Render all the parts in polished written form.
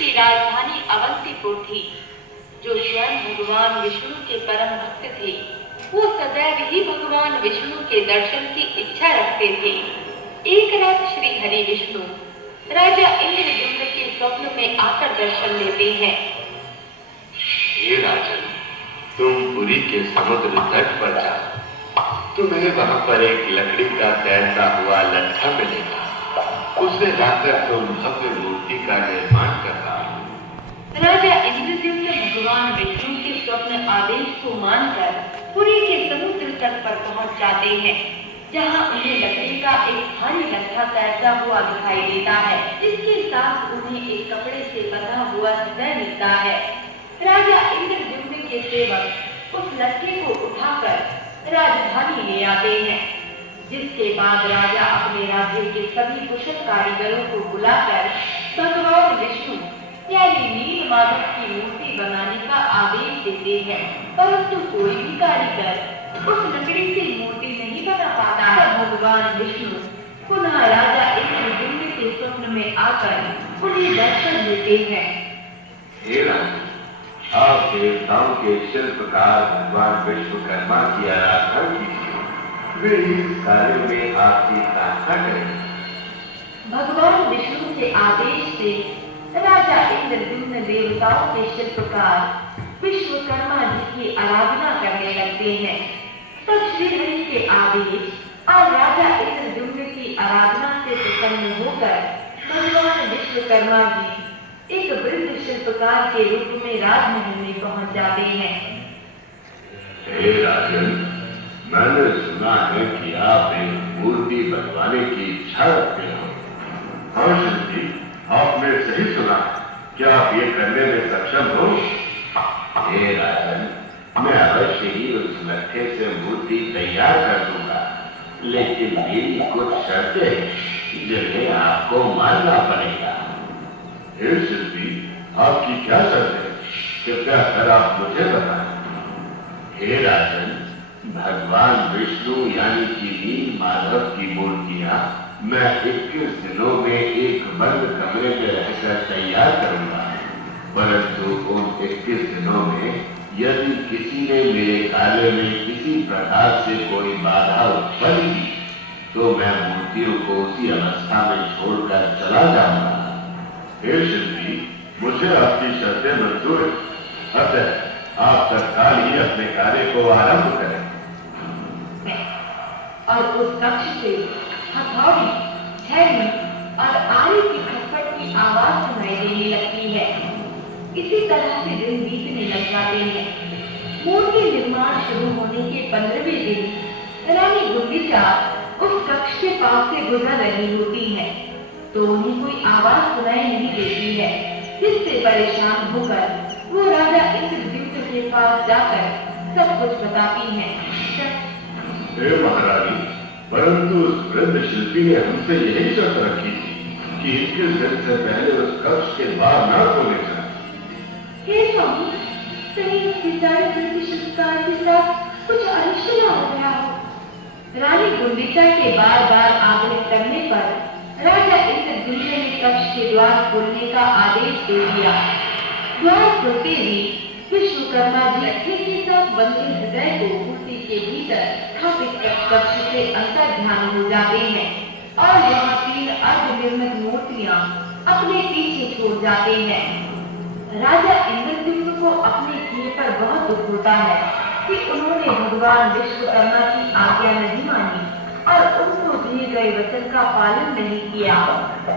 की राजधानी अवंतीपुर थी। जो स्वयं भगवान विष्णु के परम भक्त थे, वो सदैव ही भगवान विष्णु के दर्शन की इच्छा रखते थे। एक रात श्री हरि विष्णु राजा इंद्रद्युम्न के स्वप्न में आकर दर्शन लेते हैं। हे राजन, तुम पुरी के समुद्र तट पर जाओ। तुम्हें वहां पर एक लकड़ी का तैरता हुआ लट्ठा मिलेगा। उसे लाकर तुम भव्य मूर्ति का निर्माण करना। राजा इंद्रद्युम्न भगवान विष्णु के स्वप्न आदेश को मानकर पुरी के समुद्र तट पर पहुंच जाते हैं, जहां उन्हें लकड़ी का एक भारी लट्ठा तैरता हुआ दिखाई देता है, जिसके साथ उन्हें एक कपड़े से बंधा हुआ हृदय मिलता है। राजा इंद्रद्युम्न के सेवक उस लट्ठे को उठाकर राजधानी ले आते हैं, जिसके बाद राजा अपने राज्य के सभी कुशल कारीगरों को बुलाकर भगवान विष्णु यानी नीलमाधव की मूर्ति बनाने का आदेश देते हैं। परंतु कोई भी कारीगर उस लकड़ी से मूर्ति नहीं बना पाता है। भगवान विष्णु पुनः राजा इंद्रद्युम्न के स्वप्न में आकर उन्हें दर्शन देते हैं। हे राजन, आप देवताओं के शिल्पकार भगवान विश्वकर्मा की आराधना कीजिए। वे इस कार्य में आपकी सहायता करें। भगवान विष्णु के आदेश से राजा इंद्रद्युम्न देवताओं के शिल्पकार विश्वकर्मा जी की आराधना करने लगते हैं। तब श्री हरि के आदेश और राजा इंद्रद्युम्न की आराधना से प्रसन्न होकर भगवान विश्वकर्मा जी एक वृद्ध शिल्पकार के रूप में राजमहल में पहुंच जाते हैं। हे राजन, मैंने सुना है कि आप एक मूर्ति बनवाने की इच्छा रखते हो। हाँ जी, आपने सही सुना। क्या आप ये करने में सक्षम हो? हे राजन, मैं अवश्य ही उस लट्ठे से मूर्ति तैयार कर दूंगा, लेकिन मेरी कुछ शर्तें जिन्हें आपको मानना पड़ेगा। हे शिल्पी, आपकी क्या शर्तें? कृपया कर आप मुझे बताएं। हे राजन, भगवान विष्णु यानी कि नीलमाधव की मूर्तियां मैं 21 दिनों में एक बंद कमरे में रहकर तैयार करूंगा। परंतु उन 21 दिनों में यदि किसी ने मेरे कार्य में किसी प्रकार से कोई बाधा उत्पन्न की, तो मैं मूर्तियों को उसी अवस्था में छोड़कर चला जाऊंगा। हे शिल्पी, मुझे आपकी शर्तें मंजूर है। अतः आप तत्काल ही अपने कार्य को आरंभ करें। और उस कक्ष से हथौड़ी, छेनी और आरी की खटपट की आवाज सुनाई देने लगती है। इसी तरह से दिन बीतने लग जाते हैं। मूर्ति निर्माण शुरू होने के 15वें दिन रानी गुंडीचा उस कक्ष के पास से गुजर रही होती है, तो उन्हें कोई आवाज सुनाई नहीं देती है, जिससे परेशान होकर वो राजा इंद्रद्युम्न के पास जाकर सब कुछ बताती हैं। हे महारानी, परंतु उस वृद्ध शिल्पी ने हमसे यही शर्त रखी थी कि 21 दिन से पहले उस कक्ष के बाहर न खोले जाए। हे स्वामी, कहीं उस बेचारे वृद्ध शिल्पकार के साथ कुछ अनिष्ट न हो गया हो। रानी गुंडीचा के बार बार आग्रह करने पर राजा इंद्रद्युम्न ने कक्ष के द्वार खोलने का आदेश दे दिया। द्वार खुलते ही विश्वकर्मा जी लट्ठे के साथ बंधे हृदय को मूर्ति के भीतर स्थापित कक्ष से अंतर ध्यान हो जाते हैं और वहाँ 3 अर्धनिर्मित मूर्तियां अपने पीछे छोड़ जाते हैं। राजा इंद्रद्युम्न को अपने किए पर बहुत दुख होता है कि उन्होंने भगवान विश्वकर्मा की आज्ञा नहीं मानी और उनको दिए गए वचन का पालन नहीं किया।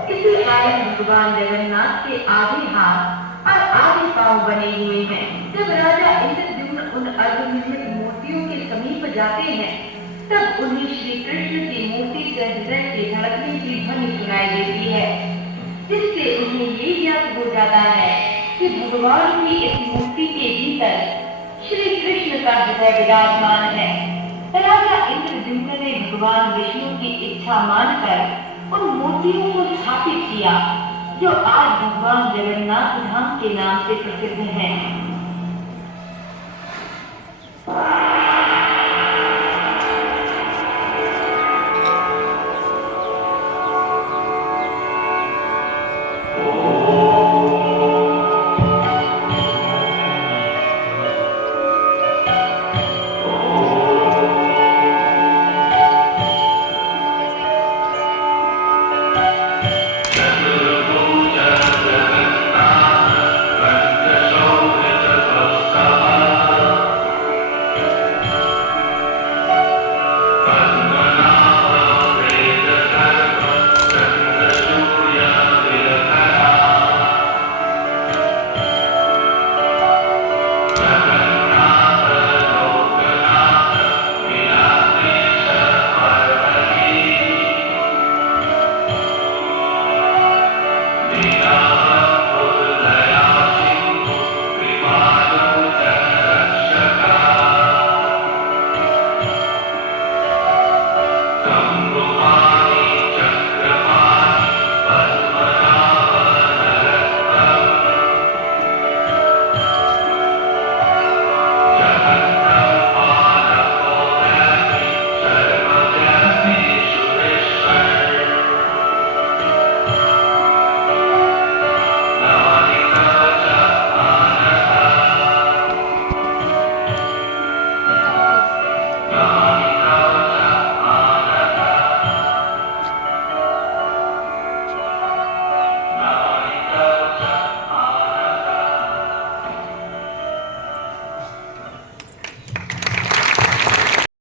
इसी कारण भगवान जगन्नाथ के आधे हाथ और आधे पांव बने हुए हैं। जब राजा इंद्रद्युम्न उन अर्धनिर्मित मूर्तियों के समीप जाते हैं, तब उन्हें श्री कृष्ण की मूर्ति से हृदय के धड़कने की ध्वनि सुनाई देती है, जिससे उन्हें ये ज्ञात हो जाता है कि भगवान की इस मूर्ति के भीतर श्री कृष्ण का हृदय विराजमान है। राजा इंद्रद्युम्न ने भगवान विष्णु की इच्छा मानकर उन मूर्तियों को स्थापित किया, जो आज भगवान जगन्नाथ धाम के नाम से प्रसिद्ध हैं।